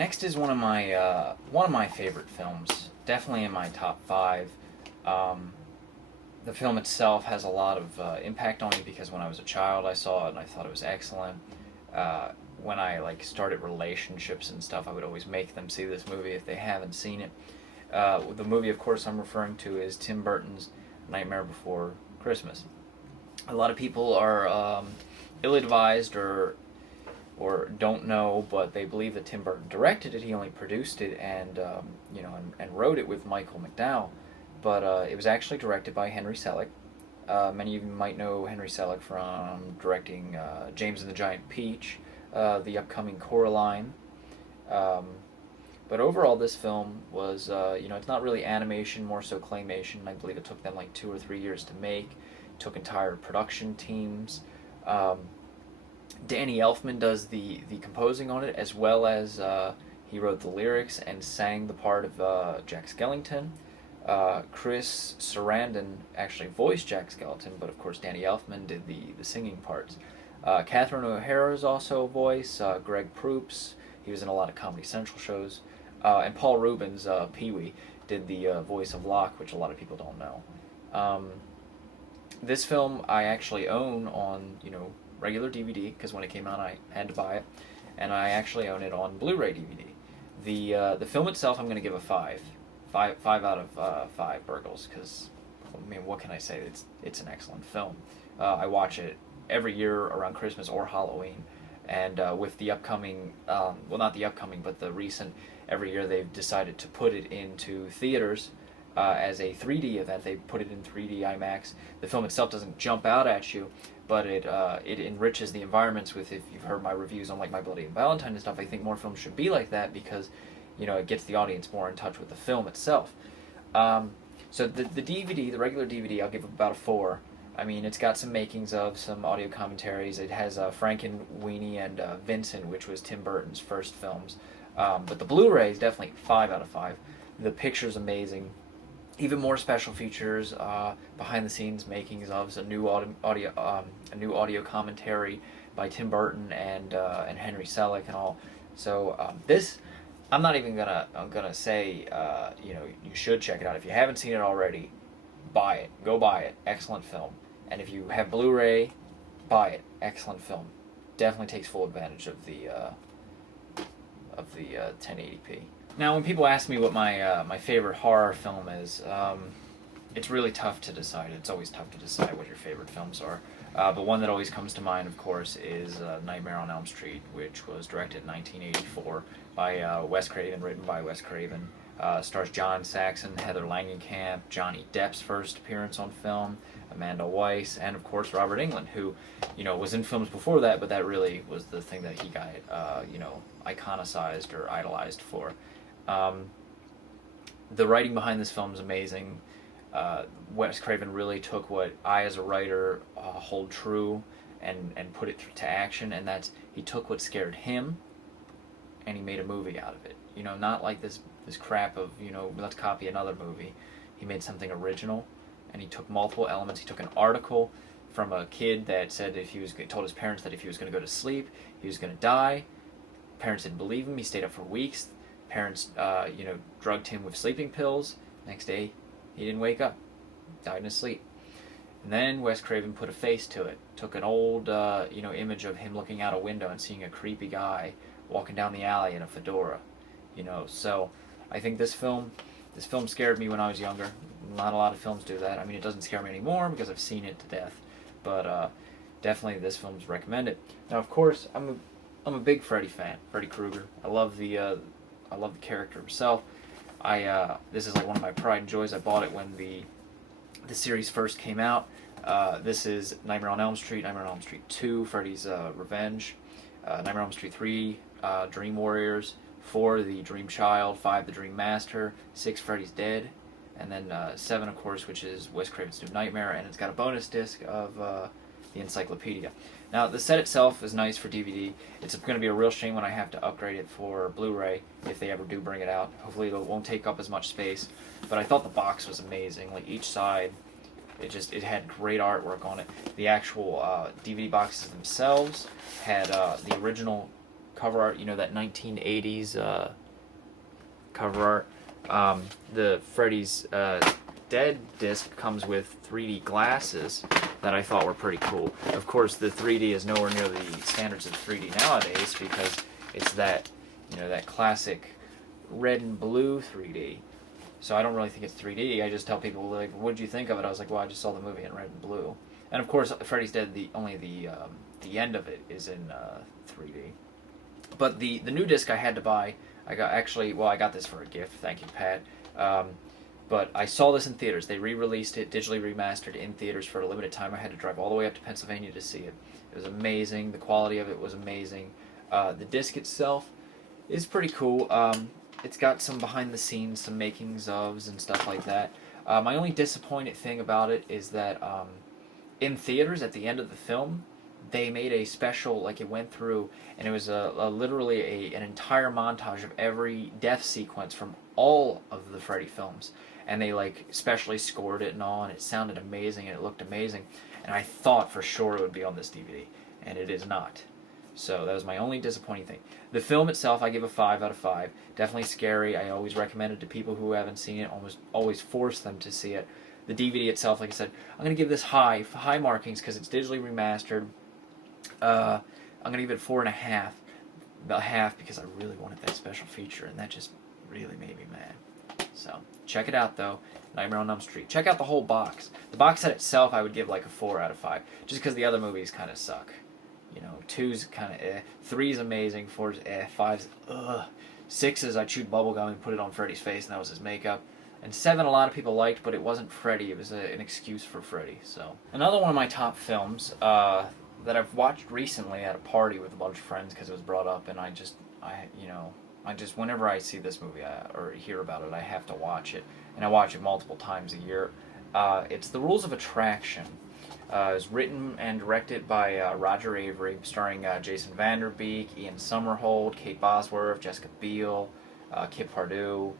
Next is one of my favorite films, definitely in my top five. Um, the film itself has a lot of impact on me because when I was a child, I saw it and I thought it was excellent. Uh, when I started relationships and stuff, I would always make them see this movie if they haven't seen it. The movie, of course, I'm referring to is Tim Burton's Nightmare Before Christmas. A lot of people are ill-advised or don't know, but they believe that Tim Burton directed it. He only produced it and and wrote it with Michael Mcdowell. But it was actually directed by Henry Selick. Many of you might know Henry Selick from directing James and the Giant Peach, the upcoming Coraline. Um, but overall, this film was, it's not really animation, more so claymation. I believe it took them like 2 or 3 years to make. It took entire production teams. Um, Danny Elfman does the composing on it, as well as he wrote the lyrics and sang the part of Jack Skellington. Chris Sarandon actually voiced Jack Skellington, but of course Danny Elfman did the singing parts. Catherine O'Hara is also a voice. Greg Proops, he was in a lot of Comedy Central shows. And Paul Rubens, Pee-wee, did the voice of Locke, which a lot of people don't know. This film I actually own on, regular DVD, because when it came out I had to buy it, and I actually own it on Blu-ray DVD. The film itself I'm going to give a 5. 5 out of 5 burgles, because, I mean, what can I say? It's an excellent film. I watch it every year around Christmas or Halloween, and with the upcoming, well, not the upcoming, but the recent, every year they've decided to put it into theaters as a 3D event. They put it in 3D IMAX. The film itself doesn't jump out at you, but it enriches the environments with, if you've heard my reviews on like My Bloody Valentine and stuff, I think more films should be like that because, it gets the audience more in touch with the film itself. So the DVD, the regular DVD, I'll give about a 4. I mean, it's got some makings of, some audio commentaries. It has Frankenweenie and Vincent, which was Tim Burton's first films. But the Blu-ray is definitely 5 out of 5. The picture's amazing. Even more special features, behind the scenes makings of a new audio commentary by Tim Burton and Henry Selick and all. So this, I'm not even gonna say you should check it out. If you haven't seen it already, buy it. Go buy it. Excellent film. And if you have Blu-ray, buy it. Excellent film. Definitely takes full advantage of the 1080p. Now, when people ask me what my favorite horror film is, it's really tough to decide. It's always tough to decide what your favorite films are. But one that always comes to mind, of course, is Nightmare on Elm Street, which was directed in 1984 by Wes Craven, written by Wes Craven. Stars John Saxon, Heather Langenkamp, Johnny Depp's first appearance on film, Amanda Weiss, and of course Robert Englund, who, was in films before that, but that really was the thing that he got, iconicized or idolized for. The writing behind this film is amazing. Wes Craven really took what I, as a writer, hold true and put it to action, and that's, he took what scared him and he made a movie out of it. Not like this crap of, let's copy another movie. He made something original, and he took multiple elements. He took an article from a kid that said told his parents that if he was going to go to sleep, he was going to die. Parents didn't believe him. He stayed up for weeks. Parents, drugged him with sleeping pills. Next day, he didn't wake up. Died in his sleep. And then Wes Craven put a face to it. Took an old, image of him looking out a window and seeing a creepy guy walking down the alley in a fedora. So I think this film scared me when I was younger. Not a lot of films do that. I mean, it doesn't scare me anymore because I've seen it to death. But definitely this film's recommended. Now, of course, I'm a big Freddy fan. Freddy Krueger. I love the character himself. This is like one of my pride and joys. I bought it when the series first came out. This is Nightmare on Elm Street, Nightmare on Elm Street 2, Freddy's Revenge, Nightmare on Elm Street 3, Dream Warriors, 4, The Dream Child, 5, The Dream Master, 6, Freddy's Dead, and then 7, of course, which is Wes Craven's New Nightmare, and it's got a bonus disc of the encyclopedia. Now, the set itself is nice for DVD. It's going to be a real shame when I have to upgrade it for Blu-ray, if they ever do bring it out. Hopefully it won't take up as much space. But I thought the box was amazing. Like, each side, it had great artwork on it. The actual DVD boxes themselves had the original cover art, you know, that 1980s cover art. The Freddy's Dead disc comes with 3D glasses that I thought were pretty cool. Of course, the 3D is nowhere near the standards of 3D nowadays because it's that, you know, that classic red and blue 3D. So I don't really think it's 3D. I just tell people, like, what did you think of it? I was like, well, I just saw the movie in red and blue. And of course, Freddy's Dead, only the end of it is in 3D. But the new disc I had to buy, I got this for a gift. Thank you, Pat. But I saw this in theaters. They re-released it, digitally remastered in theaters for a limited time. I had to drive all the way up to Pennsylvania to see it. It was amazing. The quality of it was amazing. The disc itself is pretty cool. It's got some behind the scenes, some makings ofs and stuff like that. My only disappointing thing about it is that in theaters at the end of the film, they made a special, like it went through, and it was literally an entire montage of every death sequence from all of the Freddy films. And they like specially scored it and all, and it sounded amazing and it looked amazing. And I thought for sure it would be on this DVD, and it is not. So that was my only disappointing thing. The film itself, I give a 5 out of 5. Definitely scary. I always recommend it to people who haven't seen it. Almost always force them to see it. The DVD itself, like I said, I'm going to give this high markings because it's digitally remastered. I'm going to give it 4.5. About half because I really wanted that special feature, and that just really made me mad. So, check it out, though. Nightmare on Elm Street. Check out the whole box. The box set itself, I would give like a 4 out of 5. Just because the other movies kind of suck. You know, 2's kind of eh. 3's amazing. 4's eh. 5's ugh. 6's I chewed bubblegum and put it on Freddy's face, and that was his makeup. And 7 a lot of people liked, but it wasn't Freddy. It was an excuse for Freddy. So, another one of my top films that I've watched recently at a party with a bunch of friends because it was brought up, and I just whenever I see this movie or hear about it, I have to watch it, and I watch it multiple times a year. It's The Rules of Attraction. It was written and directed by Roger Avary, starring Jason Vanderbeek, Ian Somerhalder, Kate Bosworth, Jessica Biel, Kip Pardue.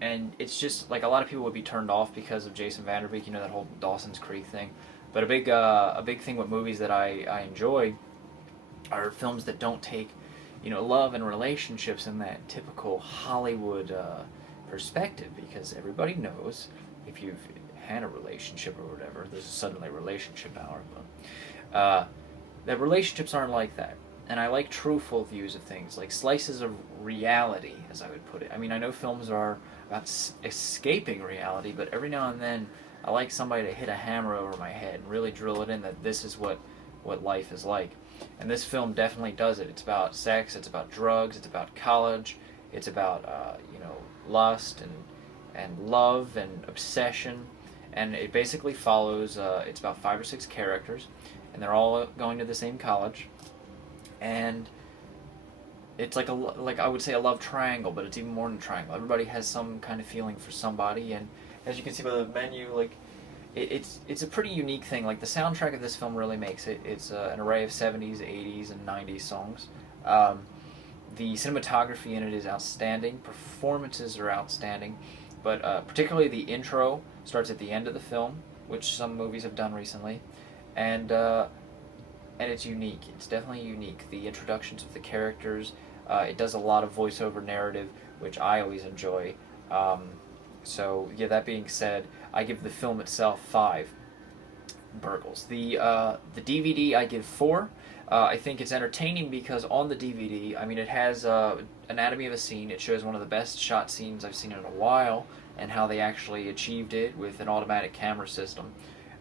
And it's just, like, a lot of people would be turned off because of Jason Vanderbeek, you know, that whole Dawson's Creek thing. But a big thing with movies that I enjoy are films that don't take, you know, love and relationships in that typical Hollywood perspective, because everybody knows if you've had a relationship or whatever, there's suddenly a relationship hour, but that relationships aren't like that. And I like truthful views of things, like slices of reality, as I would put it. I mean, I know films are about escaping reality, but every now and then I like somebody to hit a hammer over my head and really drill it in that this is what life is like. And this film definitely does it. It's about sex, it's about drugs, it's about college, it's about lust and love and obsession. And it basically follows, it's about 5 or 6 characters, and they're all going to the same college. And it's like I would say a love triangle, but it's even more than a triangle. Everybody has some kind of feeling for somebody, and as you can see by the menu, like it's a pretty unique thing. Like the soundtrack of this film really makes it. It's an array of 70s, 80s, and 90s songs. The cinematography in it is outstanding. Performances are outstanding, but particularly the intro starts at the end of the film, which some movies have done recently, and it's unique. It's definitely unique. The introductions of the characters, it does a lot of voiceover narrative, which I always enjoy. So yeah, that being said, I give the film itself 5 burgles. The DVD I give 4. I think it's entertaining because on the DVD, I mean, it has anatomy of a scene. It shows one of the best shot scenes I've seen in a while, and how they actually achieved it with an automatic camera system.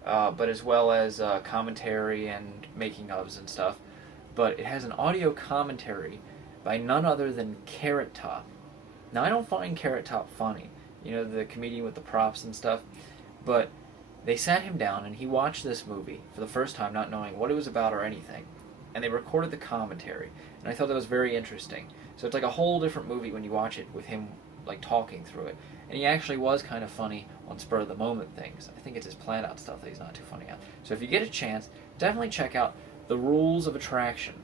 But as well as commentary and making ofs and stuff. But it has an audio commentary by none other than Carrot Top. Now, I don't find Carrot Top funny, you know, the comedian with the props and stuff, but they sat him down and he watched this movie for the first time, not knowing what it was about or anything, and they recorded the commentary, and I thought that was very interesting. So it's like a whole different movie when you watch it with him like talking through it, and he actually was kind of funny on spur of the moment things. I think it's his planned out stuff that he's not too funny on. So if you get a chance, definitely check out The Rules of Attraction.